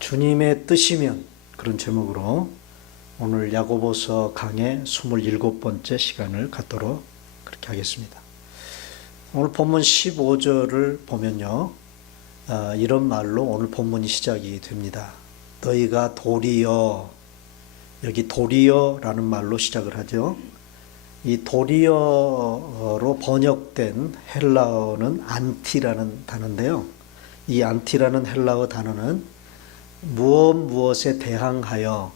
주님의 뜻이면, 그런 제목으로 오늘 야고보서 강의 27번째 시간을 갖도록 그렇게 하겠습니다. 오늘 본문 15절을 보면요, 이런 말로 오늘 본문이 시작이 됩니다. 너희가 도리어, 여기 도리어라는 말로 시작을 하죠. 이 도리어로 번역된 헬라어는 안티라는 단어인데요, 이 안티라는 헬라어 단어는 무엇에 대항하여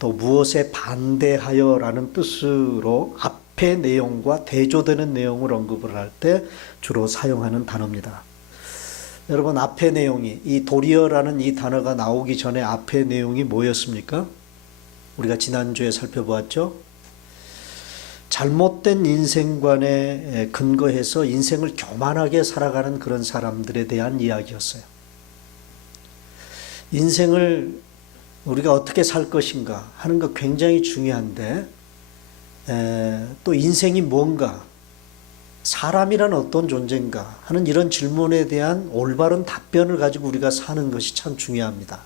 또 무엇에 반대하여 라는 뜻으로 앞의 내용과 대조되는 내용을 언급을 할 때 주로 사용하는 단어입니다. 여러분, 앞의 내용이, 이 도리어라는 이 단어가 나오기 전에 앞의 내용이 뭐였습니까? 우리가 지난주에 살펴보았죠. 잘못된 인생관에 근거해서 인생을 교만하게 살아가는 그런 사람들에 대한 이야기였어요. 인생을 우리가 어떻게 살 것인가 하는 거 굉장히 중요한데, 또 인생이 뭔가, 사람이란 어떤 존재인가 하는 이런 질문에 대한 올바른 답변을 가지고 우리가 사는 것이 참 중요합니다.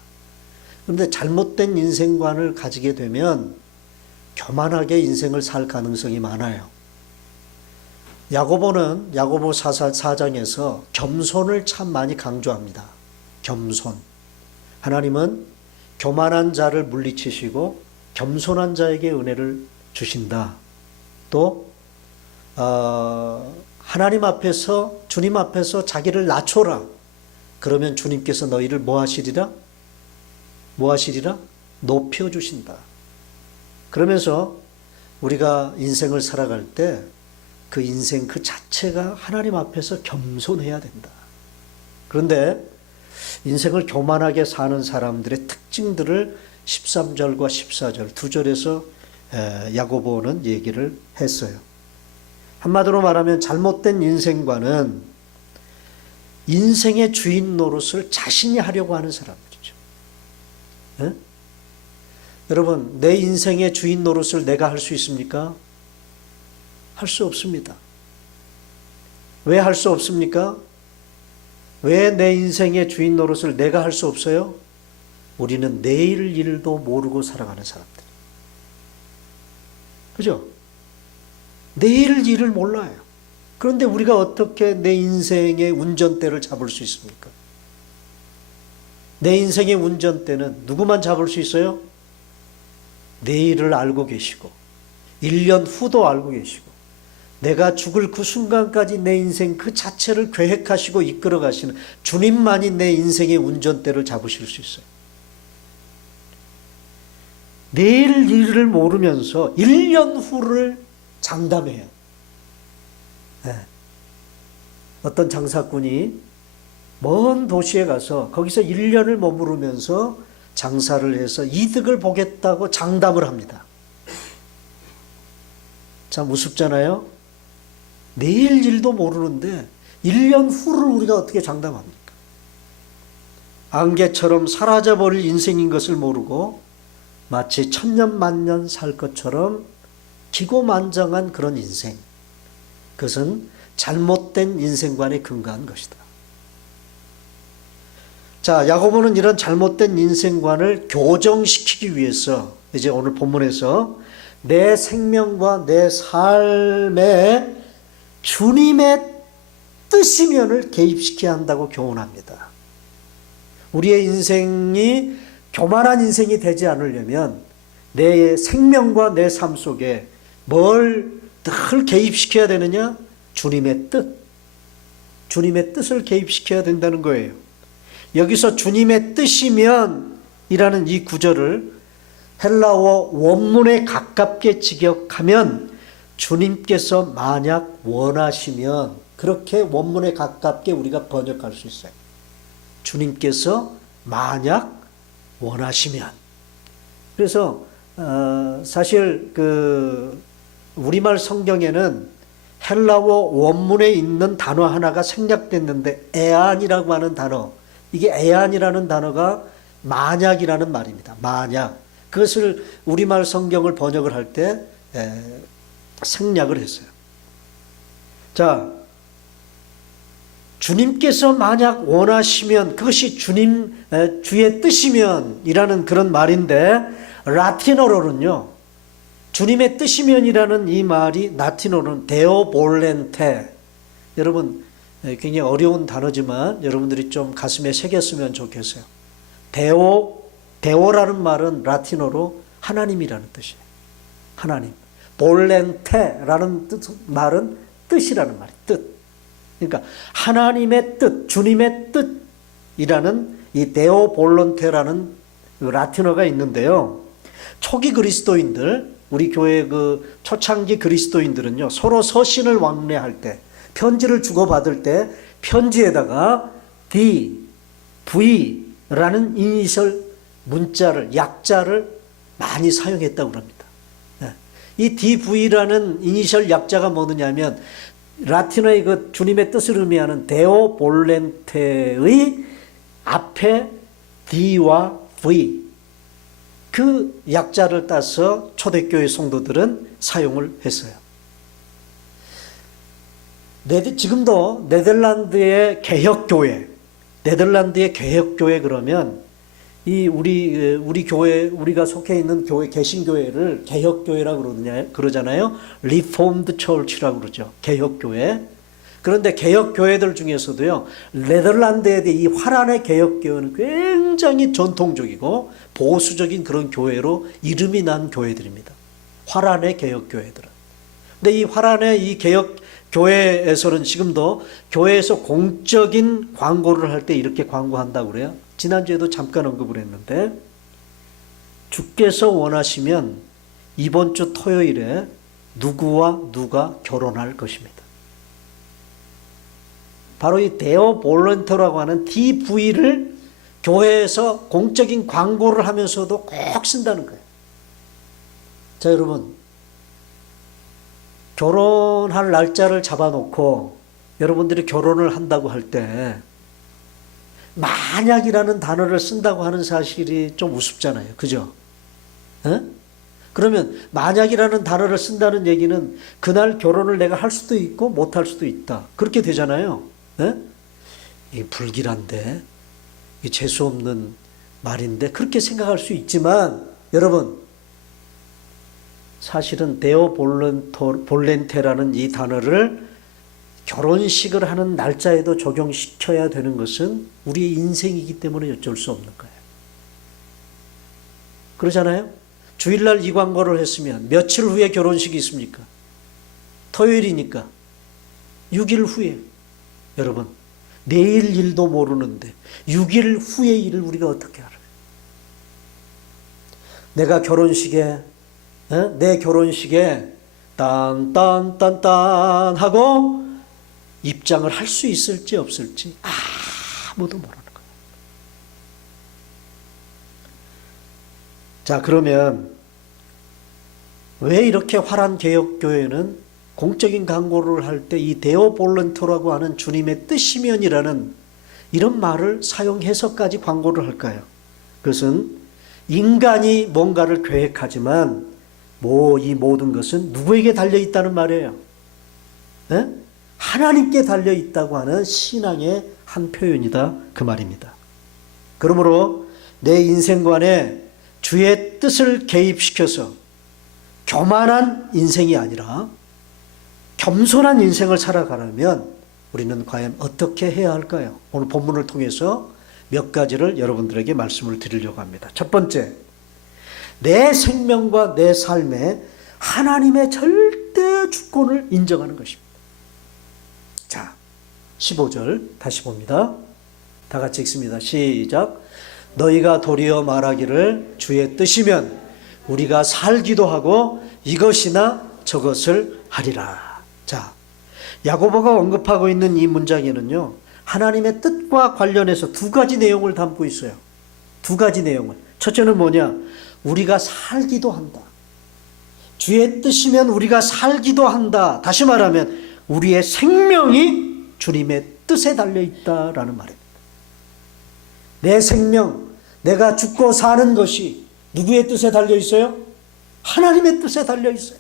그런데 잘못된 인생관을 가지게 되면 교만하게 인생을 살 가능성이 많아요. 야고보는 야고보 4장에서 겸손을 참 많이 강조합니다. 겸손. 하나님은 교만한 자를 물리치시고 겸손한 자에게 은혜를 주신다. 또 하나님 앞에서, 주님 앞에서 자기를 낮춰라. 그러면 주님께서 너희를 뭐 하시리라? 높여주신다. 그러면서 우리가 인생을 살아갈 때 그 인생 그 자체가 하나님 앞에서 겸손해야 된다. 그런데 인생을 교만하게 사는 사람들의 특징들을 13절과 14절 두 절에서 야고보는 얘기를 했어요. 한마디로 말하면 잘못된 인생관은 인생의 주인 노릇을 자신이 하려고 하는 사람들이죠. 네? 여러분, 내 인생의 주인 노릇을 내가 할 수 있습니까? 할 수 없습니다. 왜 할 수 없습니까? 왜 내 인생의 주인 노릇을 내가 할 수 없어요? 우리는 내일 일도 모르고 살아가는 사람들. 그죠? 내일 일을 몰라요. 그런데 우리가 어떻게 내 인생의 운전대를 잡을 수 있습니까? 내 인생의 운전대는 누구만 잡을 수 있어요? 내일을 알고 계시고 1년 후도 알고 계시고 내가 죽을 그 순간까지 내 인생 그 자체를 계획하시고 이끌어 가시는 주님만이 내 인생의 운전대를 잡으실 수 있어요. 내일 일을 모르면서 1년 후를 장담해요. 네. 어떤 장사꾼이 먼 도시에 가서 거기서 1년을 머무르면서 장사를 해서 이득을 보겠다고 장담을 합니다. 참 우습잖아요. 내일 일도 모르는데 1년 후를 우리가 어떻게 장담합니까? 안개처럼 사라져버릴 인생인 것을 모르고 마치 천년 만년 살 것처럼 기고만장한 그런 인생, 그것은 잘못된 인생관에 근거한 것이다. 자, 야고보는 이런 잘못된 인생관을 교정시키기 위해서 이제 오늘 본문에서 내 생명과 내 삶에 주님의 뜻이면을 개입시켜야 한다고 교훈합니다. 우리의 인생이 교만한 인생이 되지 않으려면 내 생명과 내 삶 속에 뭘 늘 개입시켜야 되느냐? 주님의 뜻. 주님의 뜻을 개입시켜야 된다는 거예요. 여기서 주님의 뜻이면 이라는 이 구절을 헬라어 원문에 가깝게 직역하면 주님께서 만약 원하시면, 그렇게 원문에 가깝게 우리가 번역할 수 있어요. 주님께서 만약 원하시면. 그래서 사실 우리말 성경에는 헬라어 원문에 있는 단어 하나가 생략됐는데 에안이라고 하는 단어, 이게 에안이라는 단어가 만약이라는 말입니다. 만약. 그것을 우리말 성경을 번역을 할 때 생략을 했어요. 자, 주님께서 만약 원하시면 그것이 주의 뜻이면 이라는 그런 말인데, 라틴어로는요, 주님의 뜻이면이라는 이 말이 라틴어로는 데오 볼렌테. 여러분, 굉장히 어려운 단어지만 여러분들이 좀 가슴에 새겼으면 좋겠어요. 데오라는 말은 라틴어로 하나님이라는 뜻이에요. 하나님. 볼렌테라는 말은 뜻이라는 말이에요. 뜻. 그러니까 하나님의 뜻, 주님의 뜻이라는 이 데오 볼렌테라는 라틴어가 있는데요. 초기 그리스도인들, 우리 교회 그 초창기 그리스도인들은요, 서로 서신을 왕래할 때, 편지를 주고받을 때 편지에다가 D, V라는 이니셜 문자를, 약자를 많이 사용했다고 합니다. 이 DV라는 이니셜 약자가 뭐냐면 라틴어의 그 주님의 뜻을 의미하는 데오 볼렌테의 앞에 D와 V, 그 약자를 따서 초대교회 성도들은 사용을 했어요. 지금도 네덜란드의 개혁교회 그러면 우리 교회, 우리가 속해 있는 교회, 개신교회를 개혁교회라고 그러잖아요. Reformed Church라고 그러죠. 개혁교회. 그런데 개혁교회들 중에서도요, 네덜란드에 대해 이 화란의 개혁교회는 굉장히 전통적이고 보수적인 그런 교회로 이름이 난 교회들입니다. 화란의 개혁교회들은. 근데 이 화란의 이 개혁교회에서는 지금도 교회에서 공적인 광고를 할 때 이렇게 광고한다고 그래요. 지난주에도 잠깐 언급을 했는데, 주께서 원하시면 이번 주 토요일에 누구와 누가 결혼할 것입니다. 바로 이 데오 볼런터라고 하는 DV를 교회에서 공적인 광고를 하면서도 꼭 쓴다는 거예요. 자, 여러분, 결혼할 날짜를 잡아놓고 여러분들이 결혼을 한다고 할 때 만약이라는 단어를 쓴다고 하는 사실이 좀 우습잖아요. 그죠? 에? 그러면 만약이라는 단어를 쓴다는 얘기는 그날 결혼을 내가 할 수도 있고 못할 수도 있다. 그렇게 되잖아요. 에? 이게 불길한데, 이게 재수없는 말인데 그렇게 생각할 수 있지만, 여러분, 사실은 데오 볼렌테라는 이 단어를 결혼식을 하는 날짜에도 적용시켜야 되는 것은 우리의 인생이기 때문에 어쩔 수 없는 거예요. 그러잖아요? 주일날 이 광고를 했으면 며칠 후에 결혼식이 있습니까? 토요일이니까 6일 후에. 여러분, 내일 일도 모르는데 6일 후의 일을 우리가 어떻게 알아요? 내 결혼식에 딴딴딴딴 하고 입장을 할 수 있을지 없을지 아무도 모르는 거예요. 자, 그러면 왜 이렇게 화란 개혁교회는 공적인 광고를 할 때 이 데오 볼런터라고 하는 주님의 뜻이면이라는 이런 말을 사용해서까지 광고를 할까요? 그것은 인간이 뭔가를 계획하지만 이 모든 것은 누구에게 달려있다는 말이에요? 에? 하나님께 달려있다고 하는 신앙의 한 표현이다, 그 말입니다. 그러므로 내 인생관에 주의 뜻을 개입시켜서 교만한 인생이 아니라 겸손한 인생을 살아가려면 우리는 과연 어떻게 해야 할까요? 오늘 본문을 통해서 몇 가지를 여러분들에게 말씀을 드리려고 합니다. 첫 번째, 내 생명과 내 삶에 하나님의 절대 주권을 인정하는 것입니다. 자, 15절 다시 봅니다. 다 같이 읽습니다. 시작. 너희가 도리어 말하기를 주의 뜻이면 우리가 살기도 하고 이것이나 저것을 하리라. 자, 야고보가 언급하고 있는 이 문장에는요, 하나님의 뜻과 관련해서 두 가지 내용을 담고 있어요. 두 가지 내용을. 첫째는 뭐냐? 우리가 살기도 한다. 주의 뜻이면 우리가 살기도 한다. 다시 말하면 우리의 생명이 주님의 뜻에 달려있다라는 말입니다. 내 생명, 내가 죽고 사는 것이 누구의 뜻에 달려있어요? 하나님의 뜻에 달려있어요.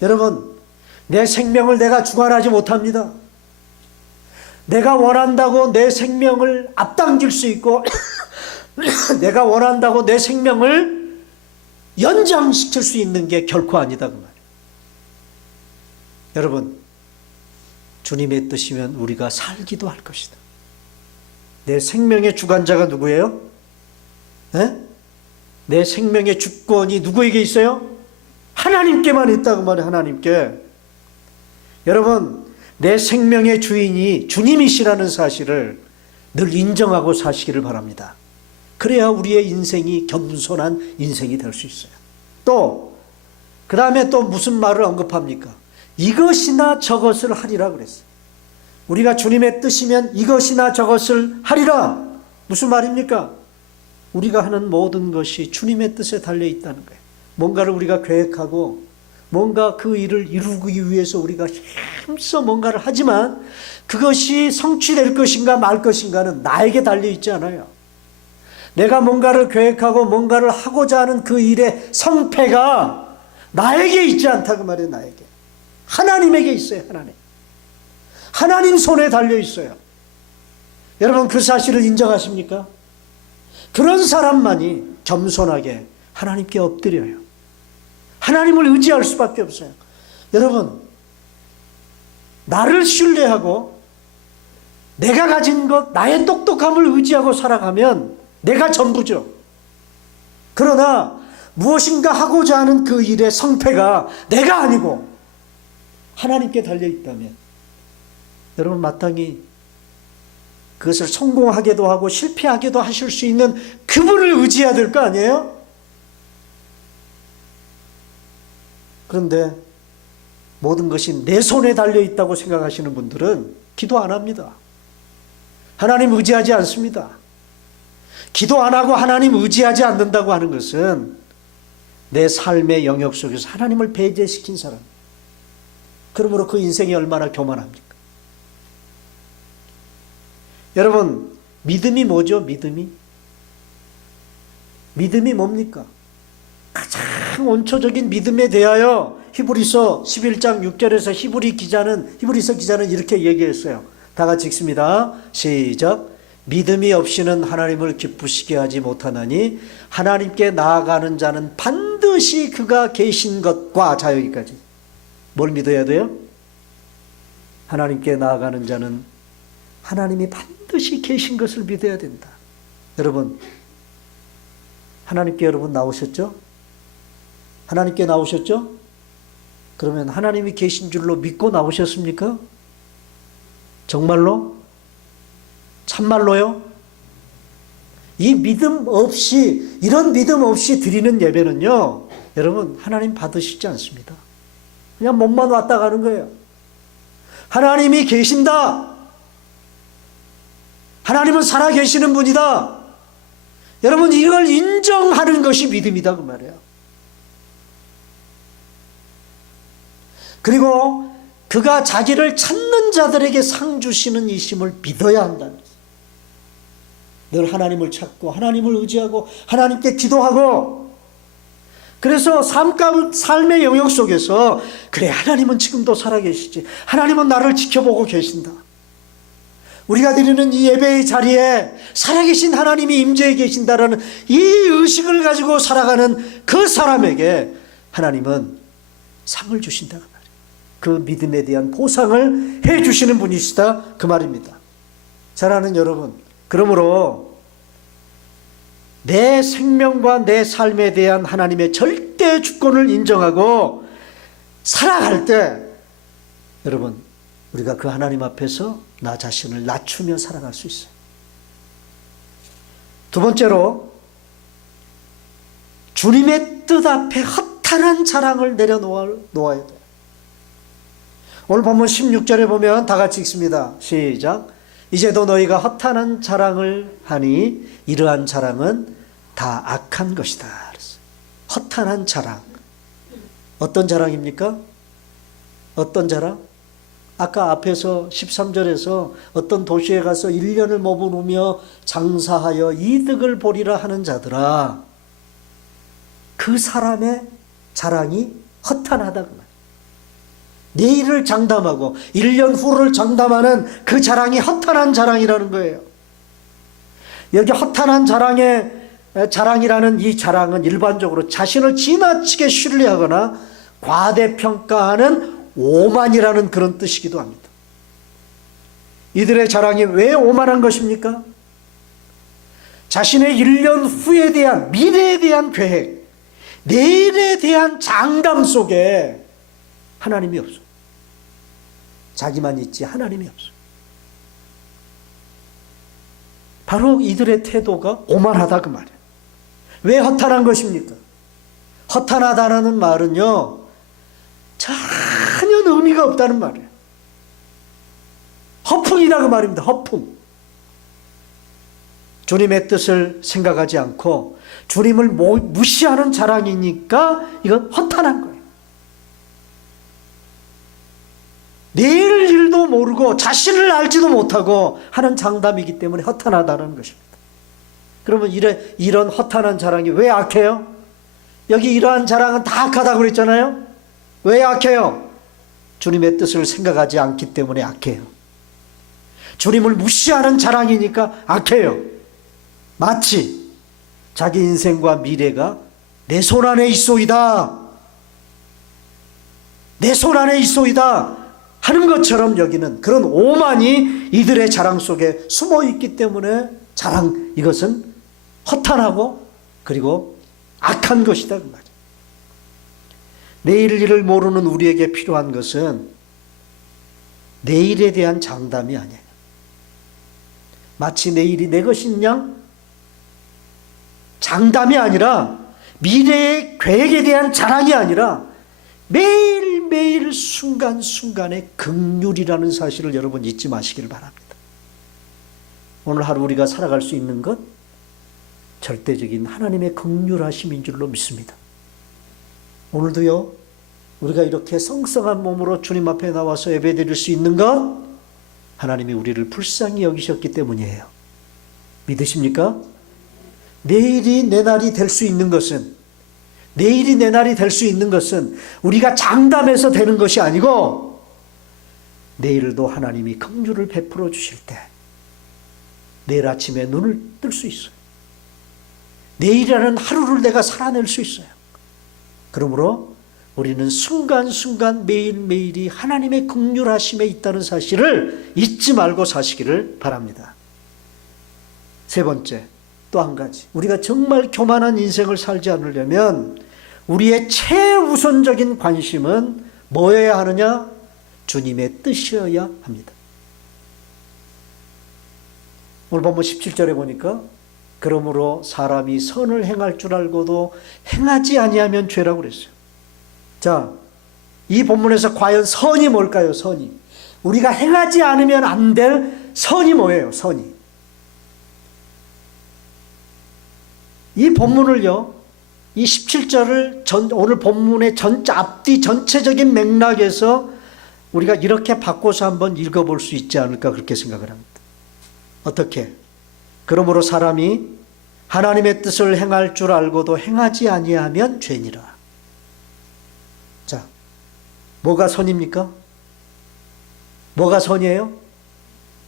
여러분, 내 생명을 내가 주관하지 못합니다. 내가 원한다고 내 생명을 앞당길 수 있고 내가 원한다고 내 생명을 연장시킬 수 있는 게 결코 아니다 그 말이에요. 여러분, 주님의 뜻이면 우리가 살기도 할 것이다. 내 생명의 주관자가 누구예요? 에? 내 생명의 주권이 누구에게 있어요? 하나님께만 있다고 말해요. 하나님께. 여러분, 내 생명의 주인이 주님이시라는 사실을 늘 인정하고 사시기를 바랍니다. 그래야 우리의 인생이 겸손한 인생이 될 수 있어요. 또 그 다음에 또 무슨 말을 언급합니까? 이것이나 저것을 하리라 그랬어요. 우리가 주님의 뜻이면 이것이나 저것을 하리라. 무슨 말입니까? 우리가 하는 모든 것이 주님의 뜻에 달려 있다는 거예요. 뭔가를 우리가 계획하고 뭔가 그 일을 이루기 위해서 우리가 힘써 뭔가를 하지만 그것이 성취될 것인가 말 것인가는 나에게 달려 있지 않아요. 내가 뭔가를 계획하고 뭔가를 하고자 하는 그 일의 성패가 나에게 있지 않다 그 말이에요. 나에게. 하나님에게 있어요. 하나님 손에 달려 있어요. 여러분, 그 사실을 인정하십니까? 그런 사람만이 겸손하게 하나님께 엎드려요. 하나님을 의지할 수밖에 없어요. 여러분, 나를 신뢰하고 내가 가진 것, 나의 똑똑함을 의지하고 살아가면 내가 전부죠. 그러나 무엇인가 하고자 하는 그 일의 성패가 내가 아니고 하나님께 달려있다면 여러분, 마땅히 그것을 성공하게도 하고 실패하게도 하실 수 있는 그분을 의지해야 될 거 아니에요? 그런데 모든 것이 내 손에 달려있다고 생각하시는 분들은 기도 안 합니다. 하나님 의지하지 않습니다. 기도 안 하고 하나님 의지하지 않는다고 하는 것은 내 삶의 영역 속에서 하나님을 배제시킨 사람. 그러므로 그 인생이 얼마나 교만합니까? 여러분, 믿음이 뭐죠? 믿음이 뭡니까? 가장 원초적인 믿음에 대하여 히브리서 11장 6절에서 히브리서 기자는 이렇게 얘기했어요. 다 같이 읽습니다. 시작. 믿음이 없이는 하나님을 기쁘시게 하지 못하나니 하나님께 나아가는 자는 반드시 그가 계신 것과. 자, 여기까지. 뭘 믿어야 돼요? 하나님께 나아가는 자는 하나님이 반드시 계신 것을 믿어야 된다. 여러분, 하나님께 여러분 나오셨죠? 하나님께 나오셨죠? 그러면 하나님이 계신 줄로 믿고 나오셨습니까? 정말로? 참말로요? 이 믿음 없이, 이런 믿음 없이 드리는 예배는요, 여러분, 하나님 받으시지 않습니다. 그냥 몸만 왔다 가는 거예요. 하나님이 계신다. 하나님은 살아계시는 분이다. 여러분, 이걸 인정하는 것이 믿음이다 그 말이에요. 그리고 그가 자기를 찾는 자들에게 상 주시는 이심을 믿어야 한다는 거예요. 늘 하나님을 찾고 하나님을 의지하고 하나님께 기도하고, 그래서 삶의 영역 속에서 그래, 하나님은 지금도 살아계시지, 하나님은 나를 지켜보고 계신다, 우리가 드리는 이 예배의 자리에 살아계신 하나님이 임재해 계신다라는 이 의식을 가지고 살아가는 그 사람에게 하나님은 상을 주신다 그 말이에요. 그 믿음에 대한 보상을 해 주시는 분이시다 그 말입니다. 사랑하는 여러분, 그러므로 내 생명과 내 삶에 대한 하나님의 절대 주권을 인정하고 살아갈 때, 여러분, 우리가 그 하나님 앞에서 나 자신을 낮추며 살아갈 수 있어요. 두 번째로, 주님의 뜻 앞에 허탄한 자랑을 내려놓아야 돼요. 오늘 본문 16절에 보면 다 같이 읽습니다. 시작. 이제도 너희가 허탄한 자랑을 하니 이러한 자랑은 다 악한 것이다. 허탄한 자랑. 어떤 자랑입니까? 어떤 자랑? 아까 앞에서 13절에서 어떤 도시에 가서 1년을 머무르며 장사하여 이득을 보리라 하는 자들아, 그 사람의 자랑이 허탄하다 그 말. 내일을 장담하고 1년 후를 장담하는 그 자랑이 허탄한 자랑이라는 거예요. 여기 허탄한 자랑이라는 이 자랑은 일반적으로 자신을 지나치게 신뢰하거나 과대평가하는 오만이라는 그런 뜻이기도 합니다. 이들의 자랑이 왜 오만한 것입니까? 자신의 1년 후에 대한, 미래에 대한 계획, 내일에 대한 장담 속에 하나님이 없어. 자기만 있지 하나님이 없어. 바로 이들의 태도가 오만하다 그 말이에요. 왜 허탄한 것입니까? 허탄하다는 말은요, 전혀 의미가 없다는 말이에요. 허풍이라 그 말입니다. 허풍. 주님의 뜻을 생각하지 않고 주님을 무시하는 자랑이니까 이건 허탄한 거예요. 내일 일도 모르고 자신을 알지도 못하고 하는 장담이기 때문에 허탄하다는 것입니다. 그러면 이런 허탄한 자랑이 왜 악해요? 여기 이러한 자랑은 다 악하다고 그랬잖아요. 왜 악해요? 주님의 뜻을 생각하지 않기 때문에 악해요. 주님을 무시하는 자랑이니까 악해요. 마치 자기 인생과 미래가 내 손 안에 있소이다, 내 손 안에 있소이다 하는 것처럼 여기는 그런 오만이 이들의 자랑 속에 숨어 있기 때문에 이것은 허탄하고 그리고 악한 것이다 그 말이에요. 내일 일을 모르는 우리에게 필요한 것은 내일에 대한 장담이 아니에요. 마치 내일이 내 것인 양 장담이 아니라, 미래의 계획에 대한 자랑이 아니라 매일매일 순간순간의 긍휼이라는 사실을 여러분 잊지 마시길 바랍니다. 오늘 하루 우리가 살아갈 수 있는 것 절대적인 하나님의 긍휼하심인 줄로 믿습니다. 오늘도요, 우리가 이렇게 성성한 몸으로 주님 앞에 나와서 예배드릴 수 있는 것 하나님이 우리를 불쌍히 여기셨기 때문이에요. 믿으십니까? 내일이 내 날이 될 수 있는 것은, 내일이 내 날이 될 수 있는 것은 우리가 장담해서 되는 것이 아니고, 내일도 하나님이 긍휼을 베풀어 주실 때 내일 아침에 눈을 뜰 수 있어요. 내일이라는 하루를 내가 살아낼 수 있어요. 그러므로 우리는 순간순간 매일매일이 하나님의 긍휼하심에 있다는 사실을 잊지 말고 사시기를 바랍니다. 세 번째, 또 한 가지, 우리가 정말 교만한 인생을 살지 않으려면 우리의 최우선적인 관심은 뭐여야 하느냐? 주님의 뜻이어야 합니다. 오늘 본문 17절에 보니까 그러므로 사람이 선을 행할 줄 알고도 행하지 아니하면 죄라고 그랬어요. 자, 이 본문에서 과연 선이 뭘까요? 선이. 우리가 행하지 않으면 안 될 선이 뭐예요? 선이. 이 본문을요, 이 17절을 오늘 본문의 앞뒤 전체적인 맥락에서 우리가 이렇게 바꿔서 한번 읽어볼 수 있지 않을까 그렇게 생각을 합니다. 어떻게? 그러므로 사람이 하나님의 뜻을 행할 줄 알고도 행하지 아니하면 죄니라. 자, 뭐가 선입니까? 뭐가 선이에요?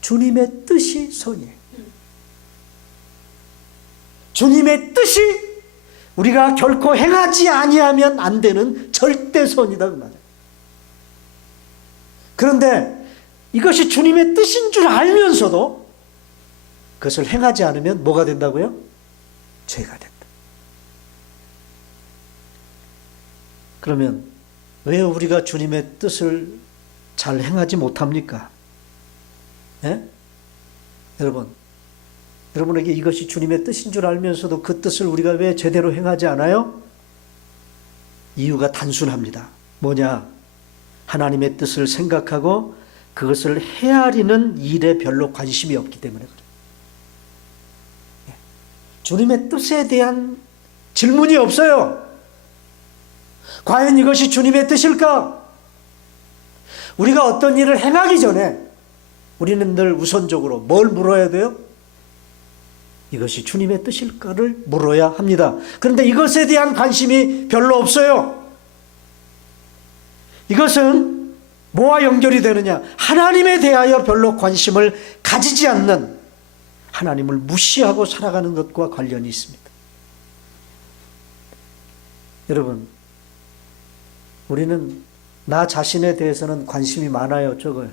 주님의 뜻이 선이에요. 주님의 뜻이 우리가 결코 행하지 아니하면 안 되는 절대선이다 그 말이에요. 그런데 이것이 주님의 뜻인 줄 알면서도 그것을 행하지 않으면 뭐가 된다고요? 죄가 된다. 그러면 왜 우리가 주님의 뜻을 잘 행하지 못합니까? 예? 여러분에게 이것이 주님의 뜻인 줄 알면서도 그 뜻을 우리가 왜 제대로 행하지 않아요? 이유가 단순합니다. 뭐냐? 하나님의 뜻을 생각하고 그것을 헤아리는 일에 별로 관심이 없기 때문에 그래요. 주님의 뜻에 대한 질문이 없어요. 과연 이것이 주님의 뜻일까? 우리가 어떤 일을 행하기 전에 우리는 늘 우선적으로 뭘 물어야 돼요? 이것이 주님의 뜻일까를 물어야 합니다. 그런데 이것에 대한 관심이 별로 없어요. 이것은 뭐와 연결이 되느냐? 하나님에 대하여 별로 관심을 가지지 않는, 하나님을 무시하고 살아가는 것과 관련이 있습니다. 여러분, 우리는 나 자신에 대해서는 관심이 많아요, 적어요?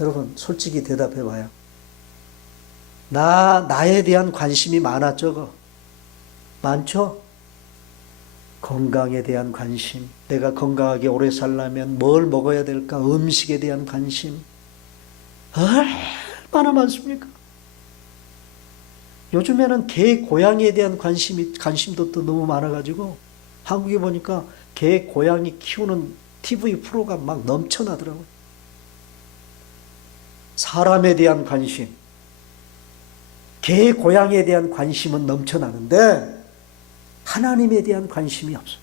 여러분, 솔직히 대답해 봐요. 나에 대한 관심이 많아, 적어? 많죠? 건강에 대한 관심, 내가 건강하게 오래 살려면 뭘 먹어야 될까? 음식에 대한 관심, 얼마나 많습니까? 요즘에는 개, 고양이에 대한 관심도 또 너무 많아가지고, 한국에 보니까 개, 고양이 키우는 TV 프로가 막 넘쳐나더라고요. 사람에 대한 관심, 개, 고양이에 대한 관심은 넘쳐나는데 하나님에 대한 관심이 없어요.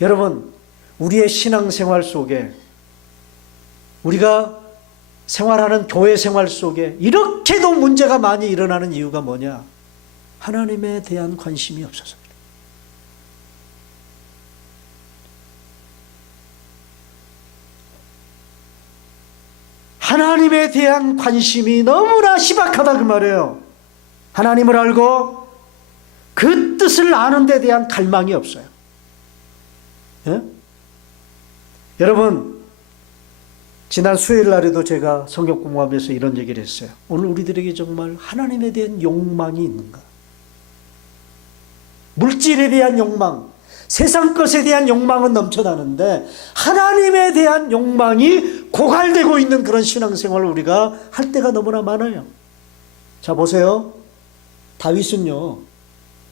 여러분, 우리의 신앙생활 속에, 우리가 생활하는 교회 생활 속에 이렇게도 문제가 많이 일어나는 이유가 뭐냐? 하나님에 대한 관심이 없어서입니다. 하나님에 대한 관심이 너무나 희박하다 그 말이에요. 하나님을 알고 그 뜻을 아는 데 대한 갈망이 없어요. 예? 여러분, 지난 수요일 날에도 제가 성경 공부하면서 이런 얘기를 했어요. 오늘 우리들에게 정말 하나님에 대한 욕망이 있는가? 물질에 대한 욕망, 세상 것에 대한 욕망은 넘쳐나는데 하나님에 대한 욕망이 고갈되고 있는 그런 신앙생활을 우리가 할 때가 너무나 많아요. 자, 보세요. 다윗은요,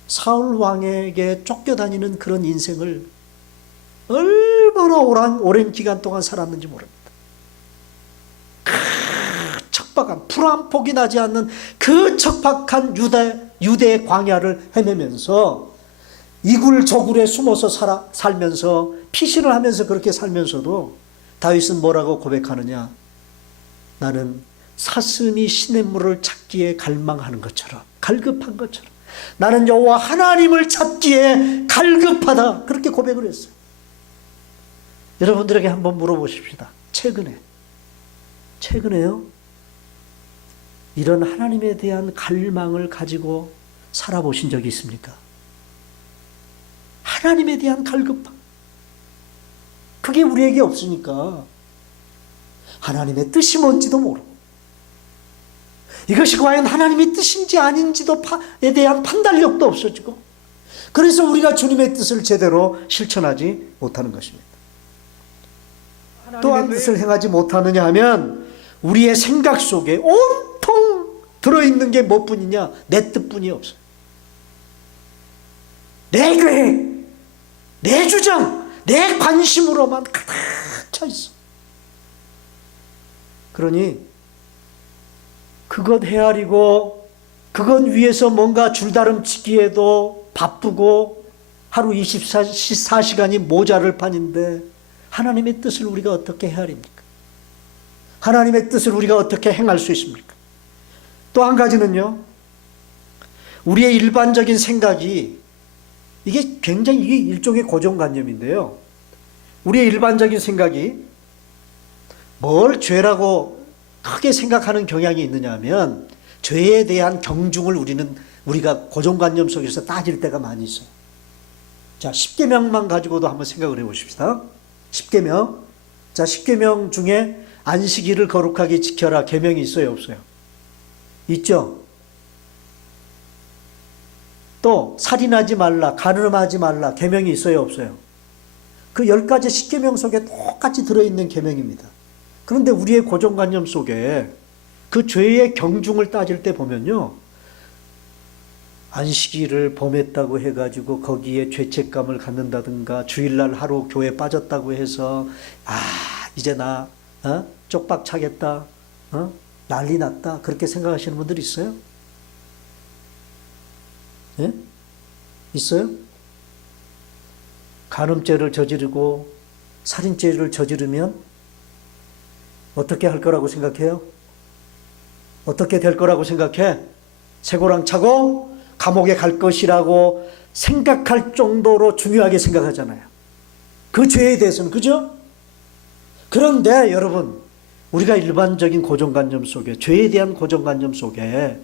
사울 왕에게 쫓겨다니는 그런 인생을 얼마나 오랜 기간 동안 살았는지 모릅니다. 척박한, 풀 한 폭이 나지 않는 그 척박한 유대의 광야를 헤매면서 이굴저굴에 숨어서 살면서 피신을 하면서 그렇게 살면서도 다윗은 뭐라고 고백하느냐? 나는 사슴이 시냇물을 찾기에 갈망하는 것처럼, 갈급한 것처럼, 나는 여호와 하나님을 찾기에 갈급하다, 그렇게 고백을 했어요. 여러분들에게 한번 물어보십시다. 최근에요, 이런 하나님에 대한 갈망을 가지고 살아보신 적이 있습니까? 하나님에 대한 갈급함, 그게 우리에게 없으니까 하나님의 뜻이 뭔지도 모르고, 이것이 과연 하나님의 뜻인지 아닌지에 대한 판단력도 없어지고, 그래서 우리가 주님의 뜻을 제대로 실천하지 못하는 것입니다. 또한 뜻을 행하지 못하느냐 하면 우리의 생각 속에 온통 들어있는 게 뭐뿐이냐? 내 뜻뿐이 없어요. 내 계획, 내 주장, 내 관심으로만 가득 차 있어. 그러니 그것 헤아리고 그것 위해서 뭔가 줄다름치기에도 바쁘고 하루 24시간이 모자랄 판인데 하나님의 뜻을 우리가 어떻게 헤아립니까? 하나님의 뜻을 우리가 어떻게 행할 수 있습니까? 또 한 가지는요, 우리의 일반적인 생각이, 이게 굉장히 이게 일종의 고정관념인데요, 우리의 일반적인 생각이 뭘 죄라고 크게 생각하는 경향이 있느냐 하면 죄에 대한 경중을 우리가 고정관념 속에서 따질 때가 많이 있어요. 자, 10계명만 가지고도 한번 생각을 해보십시다. 10계명. 자, 10계명 중에 안식일을 거룩하게 지켜라 계명이 있어요, 없어요? 있죠? 또 살인하지 말라, 간음하지 말라 계명이 있어요, 없어요? 그 10가지 10계명 속에 똑같이 들어있는 계명입니다. 그런데 우리의 고정관념 속에 그 죄의 경중을 따질 때 보면요, 안식일을 범했다고 해가지고 거기에 죄책감을 갖는다든가, 주일날 하루 교회 빠졌다고 해서 이제 나 쪽박 차겠다, 난리 났다, 그렇게 생각하시는 분들 있어요? 예? 있어요? 간음죄를 저지르고 살인죄를 저지르면 어떻게 할 거라고 생각해요? 어떻게 될 거라고 생각해? 쇠고랑 차고 감옥에 갈 것이라고 생각할 정도로 중요하게 생각하잖아요. 그 죄에 대해서는. 그죠? 그런데 여러분, 우리가 일반적인 고정관념 속에, 죄에 대한 고정관념 속에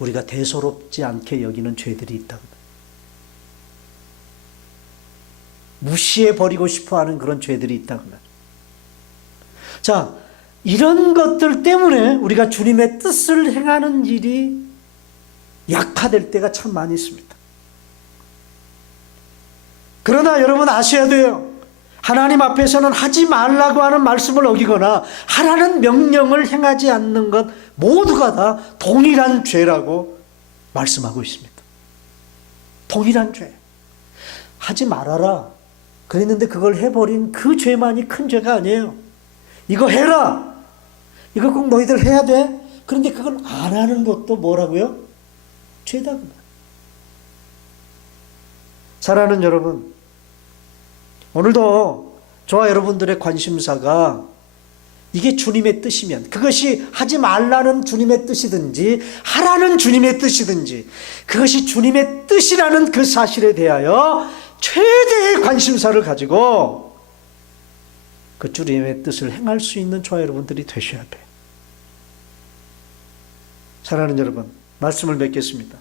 우리가 대수롭지 않게 여기는 죄들이 있다. 무시해버리고 싶어하는 그런 죄들이 있다. 자, 이런 것들 때문에 우리가 주님의 뜻을 행하는 일이 약화될 때가 참 많이 있습니다. 그러나 여러분 아셔야 돼요. 하나님 앞에서는 하지 말라고 하는 말씀을 어기거나 하라는 명령을 행하지 않는 것 모두가 다 동일한 죄라고 말씀하고 있습니다. 동일한 죄. 하지 말아라 그랬는데 그걸 해버린 그 죄만이 큰 죄가 아니에요. 이거 해라. 이거 꼭 너희들 해야 돼. 그런데 그걸 안 하는 것도 뭐라고요? 죄다. 사랑하는 여러분, 오늘도 저와 여러분들의 관심사가 이게 주님의 뜻이면, 그것이 하지 말라는 주님의 뜻이든지 하라는 주님의 뜻이든지 그것이 주님의 뜻이라는 그 사실에 대하여 최대의 관심사를 가지고 그 주님의 뜻을 행할 수 있는 저와 여러분들이 되셔야 돼요. 사랑하는 여러분, 말씀을 맺겠습니다.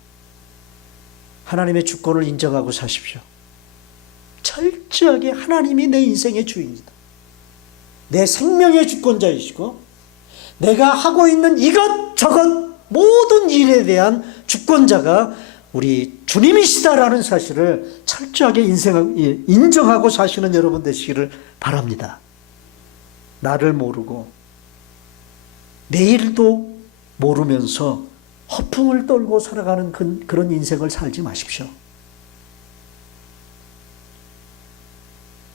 하나님의 주권을 인정하고 사십시오. 철저하게 하나님이 내 인생의 주인이다. 내 생명의 주권자이시고 내가 하고 있는 이것저것 모든 일에 대한 주권자가 우리 주님이시다라는 사실을 철저하게 인정하고 사시는 여러분 되시기를 바랍니다. 나를 모르고 내일도 모르면서 허풍을 떨고 살아가는 그런 인생을 살지 마십시오.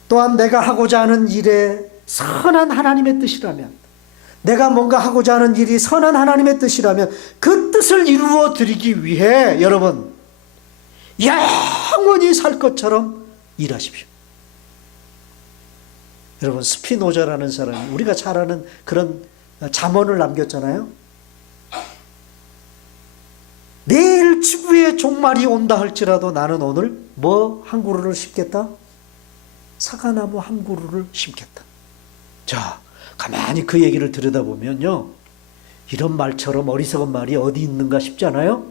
또한 내가 하고자 하는 일에 선한 하나님의 뜻이라면, 내가 뭔가 하고자 하는 일이 선한 하나님의 뜻이라면 그 뜻을 이루어 드리기 위해 여러분 영원히 살 것처럼 일하십시오. 여러분, 스피노자라는 사람이 우리가 잘 아는 그런 잠언을 남겼잖아요. 내일 지구에 종말이 온다 할지라도 나는 오늘 뭐 한 그루를 심겠다? 사과나무 한 그루를 심겠다. 자, 가만히 그 얘기를 들여다보면요, 이런 말처럼 어리석은 말이 어디 있는가 싶지 않아요?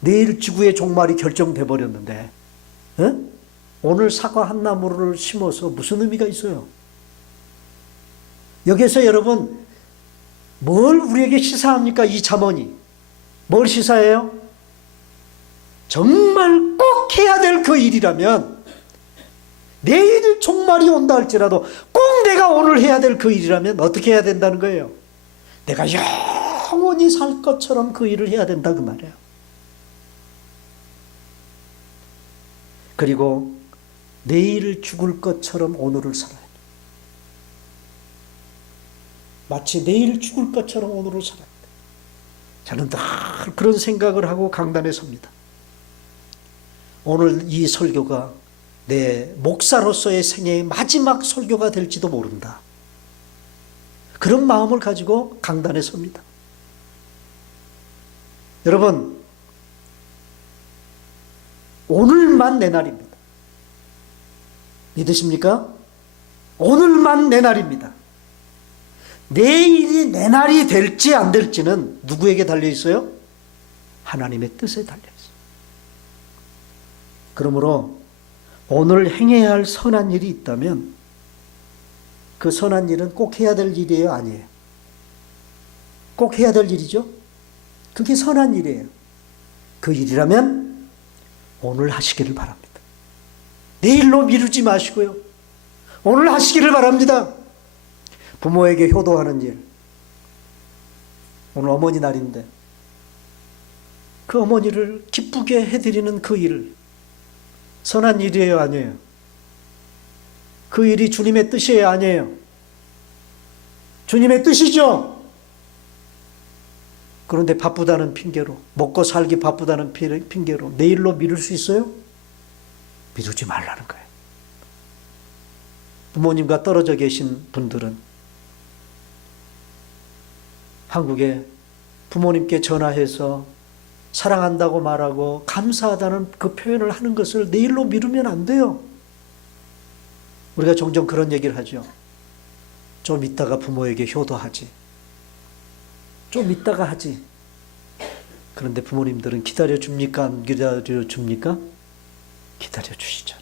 내일 지구의 종말이 결정돼 버렸는데 오늘 사과 한 나무를 심어서 무슨 의미가 있어요? 여기서 여러분 뭘 우리에게 시사합니까? 이 잠언이 뭘 시사해요? 정말 꼭 해야 될 그 일이라면, 내일 종말이 온다 할지라도 꼭 내가 오늘 해야 될 그 일이라면 어떻게 해야 된다는 거예요? 내가 영원히 살 것처럼 그 일을 해야 된다 그 말이에요. 그리고 내일 죽을 것처럼 오늘을 살아야 돼. 마치 내일 죽을 것처럼 오늘을 살아야 돼. 저는 늘 그런 생각을 하고 강단에 섭니다. 오늘 이 설교가 내 목사로서의 생애의 마지막 설교가 될지도 모른다. 그런 마음을 가지고 강단에 섭니다. 여러분, 오늘만 내 날입니다. 믿으십니까? 오늘만 내 날입니다. 내일이 내 날이 될지 안 될지는 누구에게 달려 있어요? 하나님의 뜻에 달려 있어요. 그러므로 오늘 행해야 할 선한 일이 있다면 그 선한 일은 꼭 해야 될 일이에요? 아니에요? 꼭 해야 될 일이죠? 그게 선한 일이에요. 그 일이라면 오늘 하시기를 바랍니다. 내일로 미루지 마시고요. 오늘 하시기를 바랍니다. 부모에게 효도하는 일. 오늘 어머니 날인데 그 어머니를 기쁘게 해드리는 그 일, 선한 일이에요? 아니에요? 그 일이 주님의 뜻이에요? 아니에요? 주님의 뜻이죠? 그런데 바쁘다는 핑계로, 먹고 살기 바쁘다는 핑계로 내일로 미룰 수 있어요? 미루지 말라는 거예요. 부모님과 떨어져 계신 분들은 한국에 부모님께 전화해서 사랑한다고 말하고 감사하다는 그 표현을 하는 것을 내일로 미루면 안 돼요. 우리가 종종 그런 얘기를 하죠. 좀 이따가 부모에게 효도하지. 좀 이따가 하지. 그런데 부모님들은 기다려줍니까? 안 기다려줍니까? 기다려주시죠.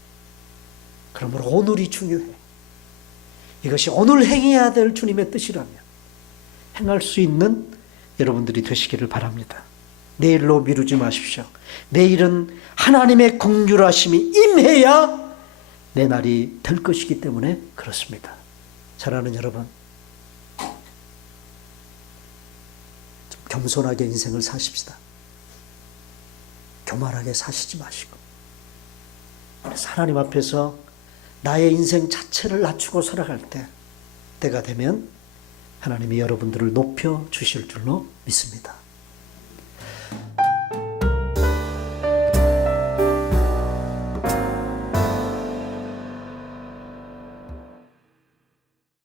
그러므로 오늘이 중요해. 이것이 오늘 행해야 될 주님의 뜻이라면 행할 수 있는 여러분들이 되시기를 바랍니다. 내일로 미루지 마십시오. 내일은 하나님의 긍휼하심이 임해야 내 날이 될 것이기 때문에 그렇습니다. 사랑하는 여러분, 좀 겸손하게 인생을 사십시다. 교만하게 사시지 마시고 하나님 앞에서 나의 인생 자체를 낮추고 살아갈 때가 되면 하나님이 여러분들을 높여 주실 줄로 믿습니다.